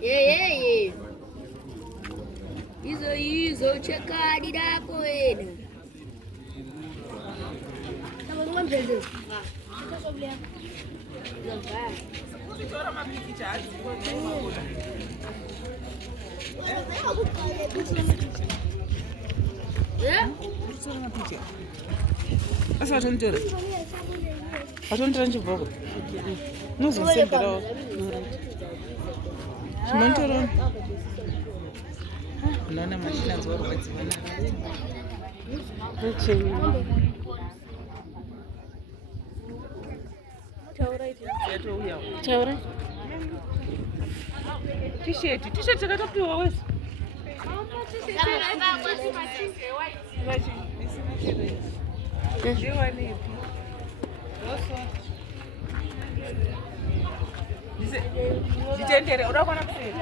Yeye. Hizo chekadi dapo wena. Kama ngombe hizo. Usichora mapiki chazi. Usichora mapiki. Asa tonjora. Atonjora njiboko. Nuzo sendera. Montoro. Unaona mashina zao waziona. Taura. T-shirt akatopiwa wewe. Zitendere urakwana kusema.